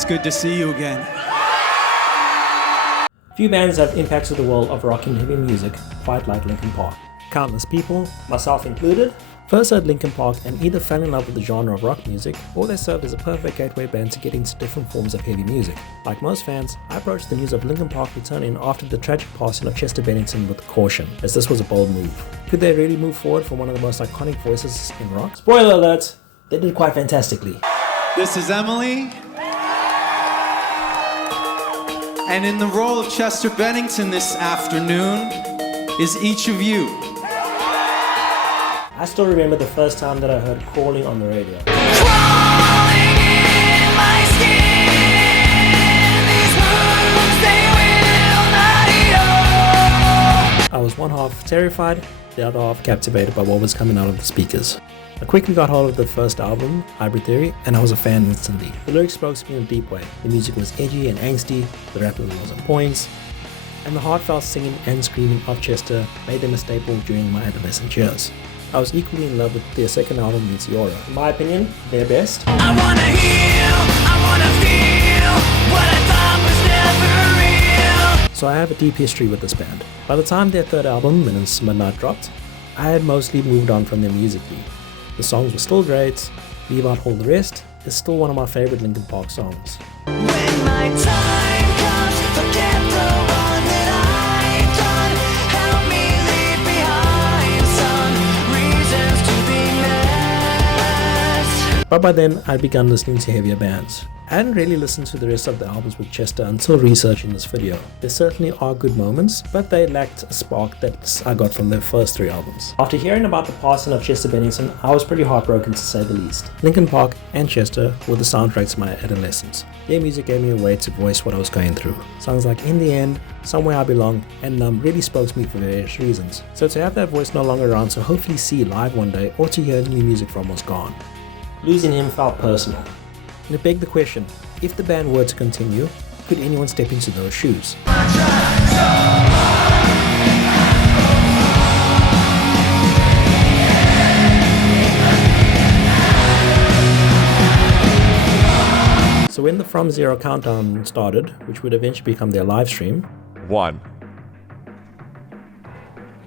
It's good to see you again. Few bands have impacted the world of rock and heavy music quite like Linkin Park. Countless people, myself included, first heard Linkin Park and either fell in love with the genre of rock music, or they served as a perfect gateway band to get into different forms of heavy music. Like most fans, I approached the news of Linkin Park returning after the tragic passing of Chester Bennington with caution, as this was a bold move. Could they really move forward from one of the most iconic voices in rock? Spoiler alert, they did quite fantastically. This is Emily. And in the role of Chester Bennington this afternoon is each of you. I still remember the first time that I heard Crawling on the radio. Crawling in my skin, these wounds, they will not heal. I was one half terrified, the other half captivated by what was coming out of the speakers. I quickly got hold of the first album, Hybrid Theory, and I was a fan instantly. The lyrics spoke to me in a deep way. The music was edgy and angsty, the rapping was on point, and the heartfelt singing and screaming of Chester made them a staple during my adolescent years. I was equally in love with their second album, Meteora. In my opinion, their best. I wanna heal, I wanna feel what I thought was never real. So I have a deep history with this band. By the time their third album, Minutes Midnight, dropped, I had mostly moved on from them musically. The songs were still great. Leave Out All the Rest is still one of my favorite Linkin Park songs. When my time comes, forget the one that I've done. Help me leave behind some reasons to be missed. But by then, I'd begun listening to heavier bands. I hadn't really listened to the rest of the albums with Chester until researching this video. There certainly are good moments, but they lacked a spark that I got from their first three albums. After hearing about the passing of Chester Bennington, I was pretty heartbroken to say the least. Linkin Park and Chester were the soundtracks to my adolescence. Their music gave me a way to voice what I was going through. Songs like In the End, Somewhere I Belong, and Numb really spoke to me for various reasons. So to have that voice no longer around to hopefully see live one day or to hear new music from was gone. Losing him felt personal. And it begged the question, if the band were to continue, could anyone step into those shoes? So when the From Zero countdown started, which would eventually become their live stream, 1.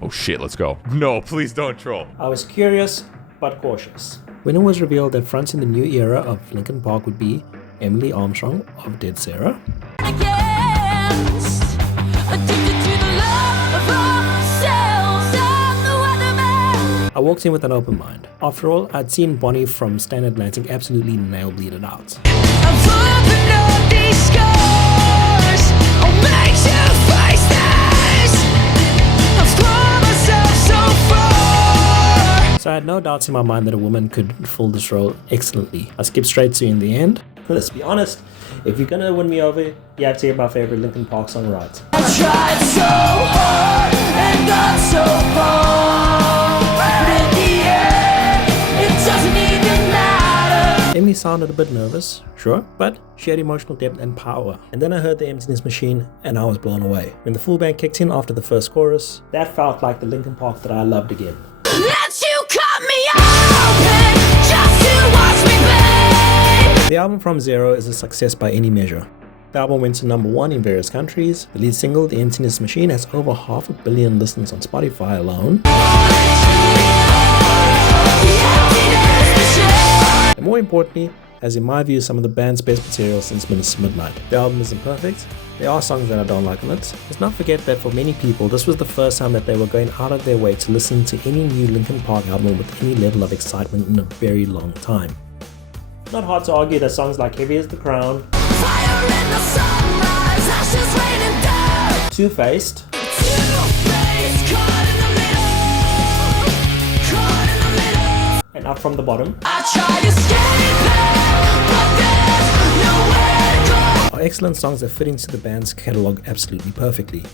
Oh shit, let's go. No, please don't troll. I was curious but cautious. When it was revealed that fronting the new era of Linkin Park would be Emily Armstrong of Dead Sarah, Against, addicted to the love of ourselves and the weatherman. I walked in with an open mind. After all, I'd seen Bonnie from Stand Atlantic absolutely nail Bleed It Out. I've opened up these scars, I'll make you face this. I've thrown myself so far. So I had no doubts in my mind that a woman could fill this role excellently. I skipped straight to In the End. Let's be honest, if you're gonna win me over, you have to get my favorite Linkin Park song right. I tried so hard and got so far, but in the end, it doesn't even matter. Emily sounded a bit nervous, sure, but she had emotional depth and power. And then I heard the Emptiness Machine and I was blown away. When the full band kicked in after the first chorus, that felt like the Linkin Park that I loved again. That you cut me open just to watch me bleed. The album From Zero is a success by any measure. The album went to number 1 in various countries. The lead single, The Emptiness Machine, has over 500 million listens on Spotify alone. And more importantly, has in my view some of the band's best material since Minutes to Midnight. The album isn't perfect. There are songs that I don't like on it. Let's not forget that for many people, this was the first time that they were going out of their way to listen to any new Linkin Park album with any level of excitement in a very long time. Not hard to argue that songs like Heavy as the Crown, Fire in the sunrise, ashes raining down. Two-Faced, Two-faced, caught in the middle, and Up From the Bottom I tried escaping, but there's nowhere to go. are excellent songs that fit into the band's catalogue absolutely perfectly.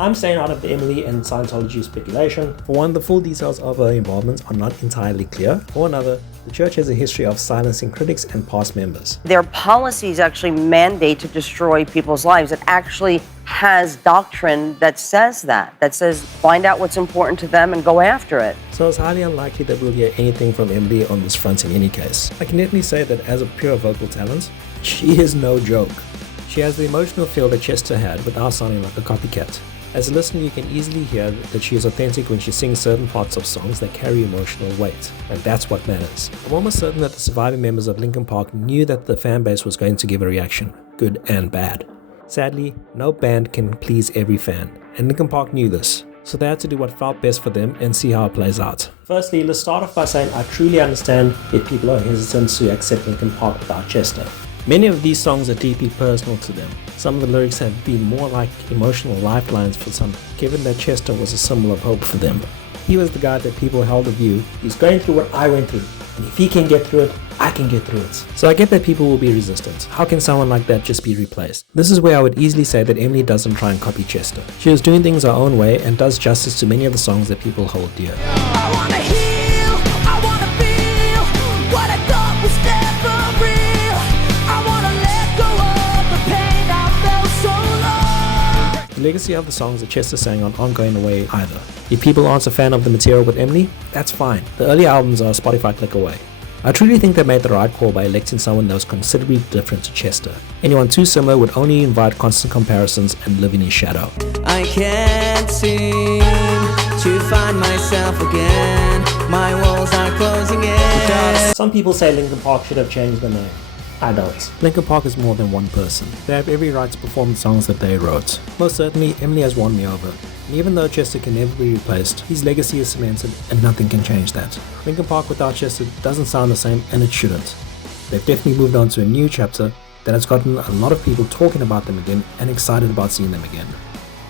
I'm staying out of the Emily and Scientology speculation. For one, the full details of her involvement are not entirely clear. For another, the church has a history of silencing critics and past members. Their policies actually mandate to destroy people's lives. It actually has doctrine that says that says find out what's important to them and go after it. So it's highly unlikely that we'll hear anything from Emily on this front in any case. I can definitely say that as a pure vocal talent, she is no joke. She has the emotional feel that Chester had without sounding like a copycat. As a listener, you can easily hear that she is authentic when she sings certain parts of songs that carry emotional weight, and that's what matters. I'm almost certain that the surviving members of Linkin Park knew that the fan base was going to give a reaction, good and bad. Sadly, no band can please every fan, and Linkin Park knew this, so they had to do what felt best for them and see how it plays out. Firstly, let's start off by saying I truly understand if people are hesitant to accept Linkin Park without Chester. Many of these songs are deeply personal to them. Some of the lyrics have been more like emotional lifelines for some, given that Chester was a symbol of hope for them. He was the guy that people held a view. He's going through what I went through, and if he can get through it, I can get through it. So I get that people will be resistant. How can someone like that just be replaced? This is where I would easily say that Emily doesn't try and copy Chester. She is doing things her own way and does justice to many of the songs that people hold dear. I wanna heal, I wanna feel what I thought was never real. I wanna let go of the pain I felt so long. The legacy of the songs that Chester sang on aren't going away either. If people aren't a fan of the material with Emily, that's fine. The early albums are a Spotify click away. I truly think they made the right call by electing someone that was considerably different to Chester. Anyone too similar would only invite constant comparisons and live in his shadow. I can't seem to find myself again. My walls are closing in. Some people say Linkin Park should have changed the name. I don't. Linkin Park is more than one person. They have every right to perform the songs that they wrote. Most certainly, Emily has won me over. And even though Chester can never be replaced, his legacy is cemented and nothing can change that. Linkin Park without Chester doesn't sound the same, and it shouldn't. They've definitely moved on to a new chapter that has gotten a lot of people talking about them again and excited about seeing them again.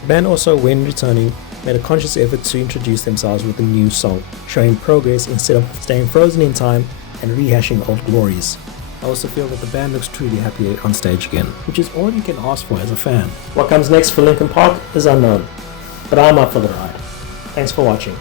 The band also, when returning, made a conscious effort to introduce themselves with a new song, showing progress instead of staying frozen in time and rehashing old glories. I also feel that the band looks truly happy on stage again, which is all you can ask for as a fan. What comes next for Linkin Park is unknown, but I'm up for the ride. Thanks for watching.